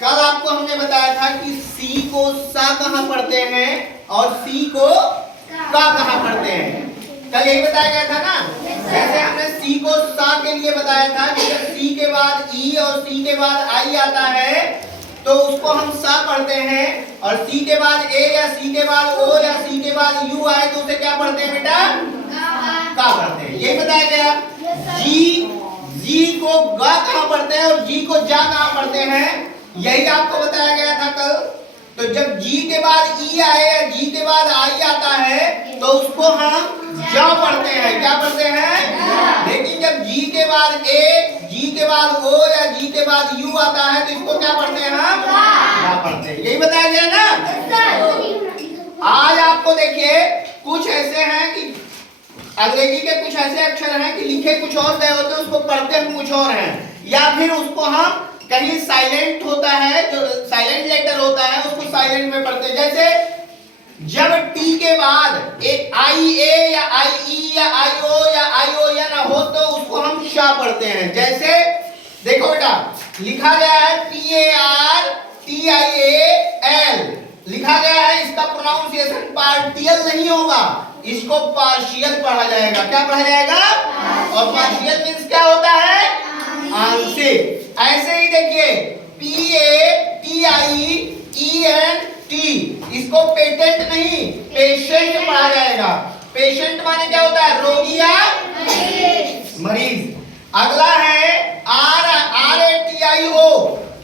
कल आपको हमने बताया था कि सी को सा कहाँ पढ़ते हैं और सी को का कहाँ पढ़ते हैं। कल यही बताया गया था ना। जैसे हमने सी को सा के लिए बताया था कि जब सी के बाद ई और सी के बाद आई आता है तो उसको हम सा पढ़ते हैं, और सी के बाद ए या सी के बाद ओ या सी के बाद यू आए तो उसे क्या पढ़ते हैं बेटा? का पढ़ते हैं। यही बताया गया। जी को गा कहाँ पढ़ते हैं और जी को जा कहाँ पढ़ते हैं, यही आपको बताया गया था कल। तो जब जी के बाद ई आए या जी के बाद आई आता है तो उसको हम जा पढ़ते हैं। क्या पढ़ते हैं? लेकिन जब जी के बाद ए, जी के बाद ओ या जी के बाद यू आता है तो इसको क्या पढ़ते हैं? हम जा पढ़ते हैं। यही बताया गया ना। आज आपको देखिए कुछ ऐसे हैं कि अंग्रेजी के कुछ ऐसे अक्षर हैं कि लिखे कुछ और गए होते हैं, उसको पढ़ते हम कुछ और हैं, या फिर उसको हम कहीं साइलेंट होता है, जो साइलेंट लेटर होता है उसको साइलेंट में पढ़ते हैं। जैसे जब टी के बाद एक आई ए या आई ई या आई ओ या आई ओ या ना हो तो उसको हम शा पढ़ते हैं। जैसे देखो बेटा लिखा गया है P A R T I A L लिखा गया है, इसका प्रोनाउंसिएशन पार्टियल नहीं होगा, इसको पार्शियल पढ़ा जाएगा। क्या पढ़ा जाएगा? और पार्शियल मींस क्या होता है? आंशिक। ऐसे ही देखिए P A T I E N T, इसको पेटेंट नहीं पेशेंट पढ़ा जाएगा। पेशेंट माने क्या होता है? रोगी या मरीज। अगला है आर ए टी आई ओ,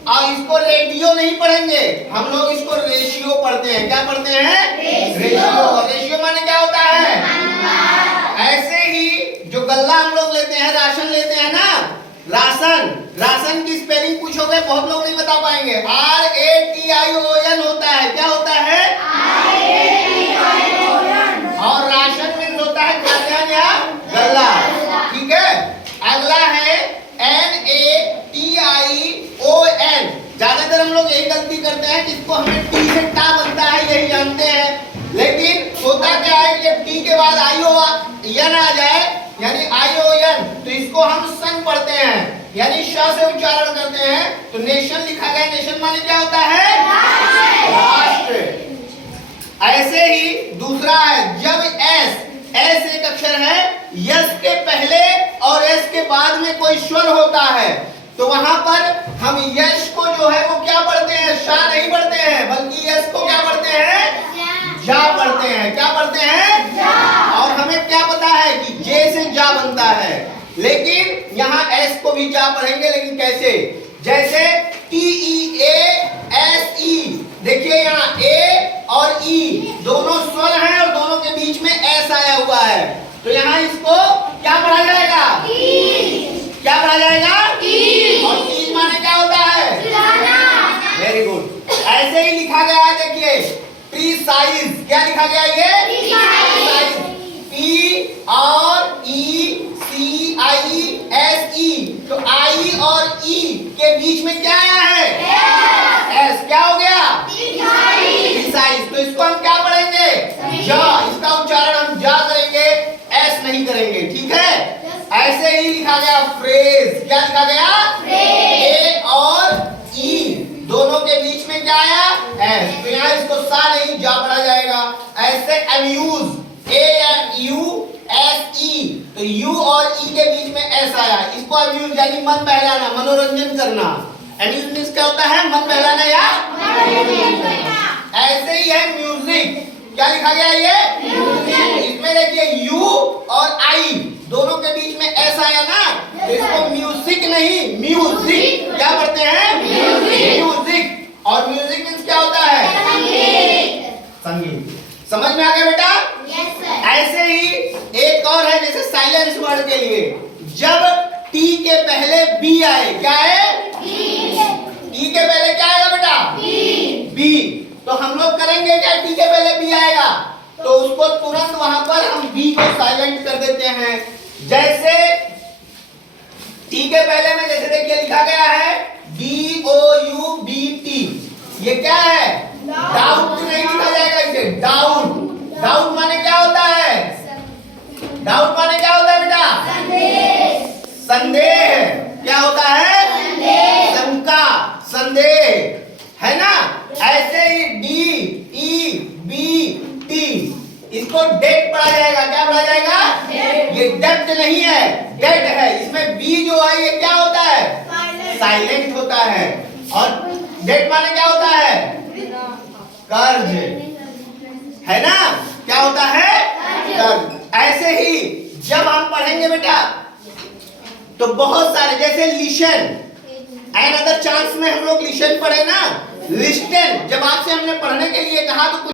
और इसको रेडियो नहीं पढ़ेंगे हम लोग, इसको रेशियो पढ़ते हैं। क्या पढ़ते हैं? रेशियो। रेशियो माने क्या होता है? ऐसे ही जो गल्ला हम लोग लेते हैं, राशन लेते हैं ना, राशन की स्पेलिंग पूछोगे बहुत लोग नहीं बता पाएंगे। R A T I O N होता है। क्या होता है? और राशन मीन्स होता है खाद्यान्न या गल्ला। ठीक है। अगला है N A T I O N. ज्यादातर हम लोग यही गलती करते हैं कि इसको हमें टी से टा बनता है यही जानते हैं, लेकिन होता क्या है कि जब टी के बाद आई ओ एन आ जाए यानी आई ओ एन तो इसको हम सन पढ़ते हैं, यानी श से उच्चारण करते हैं। तो नेशन लिखा गया, नेशन माने क्या होता है? राष्ट्र। ऐसे ही दूसरा है जब एस एक अक्षर है, यस के पहले और एस के बाद में कोई स्वर होता है तो वहां पर हम यश को जो है वो क्या पढ़ते हैं? शा नहीं पढ़ते हैं, बल्कि यश को क्या पढ़ते हैं? जा पढ़ते हैं। क्या पढ़ते हैं? जा। और हमें क्या पता है कि जे से जा बनता है, लेकिन यहाँ एस को भी जा पढ़ेंगे, लेकिन कैसे? जैसे T E A S E, देखिए यहाँ ए और ई दोनों स्वर हैं और दोनों के बीच में एस आया हुआ है, तो यहाँ इसको क्या पढ़ा जाएगा? क्या पढ़ा जाएगा? और तीज माने क्या होता है? Very good. ऐसे ही लिखा गया है, देखिए प्रीसाइज। क्या लिखा गया? ये पी और ई सी आई एस ई, तो आई और ई के बीच में क्या आया है? एस। क्या हो गया? प्रीसाइज। तो इसको हम क्या पढ़ेंगे? जा। इसका उच्चारण हम जा करेंगे, एस नहीं करेंगे। ठीक है। ऐसे ही लिखा गया फ्रेज। क्या लिखा गया? ए और ई दोनों के बीच में क्या आया? एस। तो यहाँ इसको सा नहीं जा पढ़ा जाएगा। ऐसे अम्यूज, ए यू एस ई, तो यू और ई के बीच में एस आया, इसको अम्यूज यानी मन बहलाना, मनोरंजन करना। अम्यूज मींस क्या होता है? मन बहलाना या मनोरंजन करना। ऐसे ही है म्यूजिक। क्या लिखा गया? ये इसमें देखिए यू और आई दोनों के बीच में एस आया ना, तो इसको म्यूजिक नहीं म्यूजिक क्या पढ़ते हैं? म्यूजिक। और म्यूजिक मींस क्या होता है? संगीत। समझ में आ गया बेटा? Yes sir. ऐसे ही एक और है, जैसे साइलेंस वर्ड के लिए जब टी के पहले बी आए। क्या है? टी के पहले क्या आएगा बेटा? बी। तो हम लोग करेंगे क्या? टी के पहले बी आएगा तो उसको तुरंत वहां पर हम बी को साइलेंट कर देते हैं। जैसे टी के पहले में जैसे देखिए लिखा गया है D O U B T, ये क्या है? डाउट नहीं लिखा जाएगा इसे, डाउट। डाउट माने क्या होता है? डाउट माने क्या होता है बेटा? संदेह। क्या होता है? शंका। संदेह, है ना। ऐसे ही डी ई बी टी, इसको डेट पढ़ा जाएगा। क्या पढ़ा जाएगा? ये डेप्थ नहीं है, डेट है। इसमें बी जो है ये क्या होता है? साइलेंट होता है। और डेट माने क्या होता है? कर्ज, है ना। क्या होता है? कर्ज। ऐसे ही जब हम पढ़ेंगे बेटा तो बहुत सारे, जैसे लिशन, एन अदर चांस में हम लोग लिशन पढ़े ना, लिस्टन। जब आपसे हमने पढ़ने के लिए कहा तो